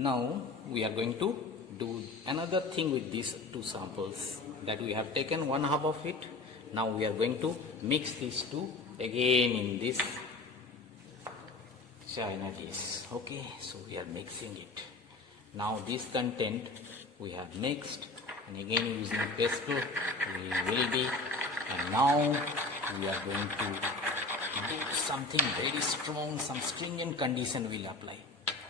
Now we are going to do another thing with these two samples that we have taken one half of it. Now we are going to mix these two again in this China dish. Okay, so we are mixing it. Now this content we have mixed, and again using pesto we will be, and now we are going to do something very strong, some stringent condition will apply.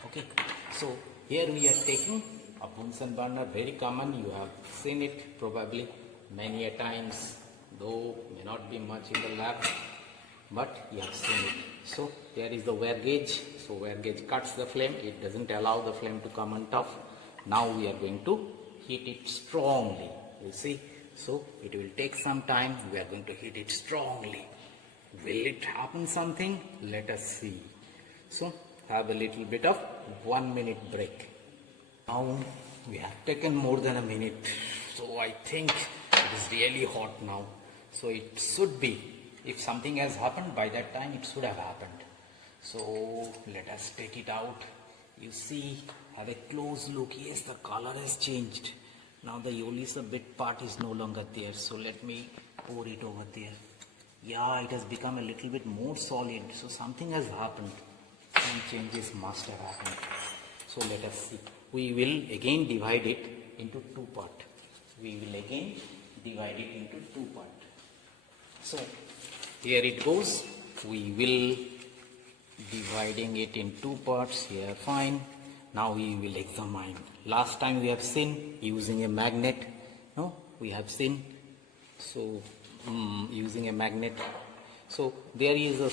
Okay, so here we are taking a Bunsen burner, very common, you have seen it probably many a times, though may not be much in the lab, but you have seen it. So there is the wear gauge. So wear gauge cuts the flame, it doesn't allow the flame to come on top. Now we are going to heat it strongly, you see. So it will take some time, we are going to heat it strongly. Will it happen something? Let us see. So have a little bit of 1 minute break. Now we have taken more than a minute, so I think it is really hot now. So it should be, if something has happened by that time, it should have happened. So let us take it out. You see, have a close look. Yes, the color has changed. Now the Yolisa bit part is no longer there. So let me pour it over there. Yeah, it has become a little bit more solid. So something has happened. Some changes must have happened. So let us see. We will again divide it into two parts. We will again divide it into two parts. So here it goes. We will dividing it in two parts here. Fine. Now we will examine. Last time we have seen using a magnet. No, we have seen. So using a magnet. So there is a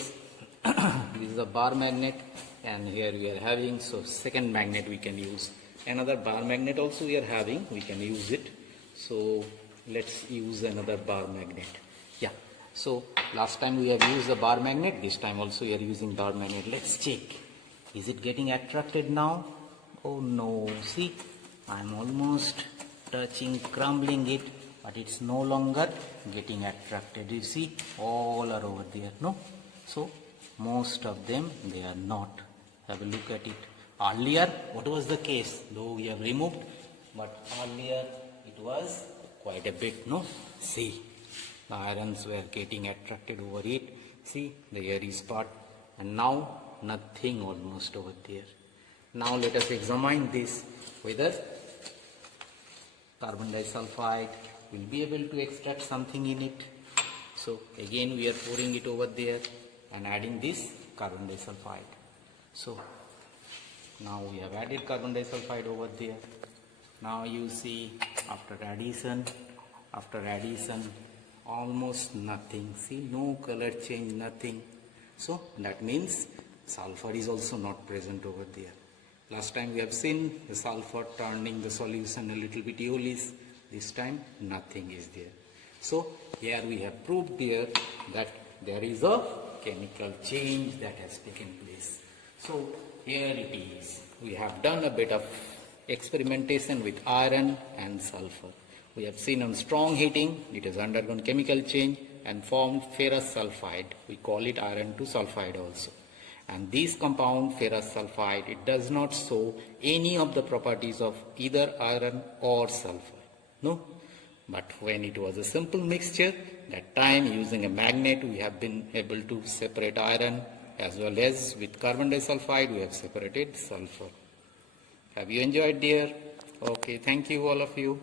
this is a bar magnet, and here we are having, so second magnet we can use. Another bar magnet also we are having, we can use it. So let's use another bar magnet. Yeah, so last time we have used the bar magnet, this time also we are using bar magnet. Let's check. Is it getting attracted now? Oh no, see, I'm almost touching, crumbling it, but it's no longer getting attracted. You see, all are over there, no? So most of them, they are not. Have a look at it. Earlier, what was the case? Though we have removed, but earlier it was quite a bit, no? See, the irons were getting attracted over it. See, the aries part, and now nothing almost over there. Now let us examine this, whether carbon disulfide will be able to extract something in it. So again we are pouring it over there and adding this carbon disulfide. So now we have added carbon disulfide over there. Now you see, after addition, almost nothing. See, no color change, nothing. So that means sulfur is also not present over there. Last time we have seen the sulfur turning the solution a little bit yellowish. This time nothing is there. So here we have proved there that there is a chemical change that has taken place. So here it is. We have done a bit of experimentation with iron and sulfur. We have seen on strong heating, it has undergone chemical change and formed ferrous sulfide. We call it iron 2 sulfide also. And this compound ferrous sulfide, it does not show any of the properties of either iron or sulfur. No? But when it was a simple mixture, that time using a magnet we have been able to separate iron, as well as with carbon disulfide we have separated sulfur. Have you enjoyed, dear? Okay, thank you all of you.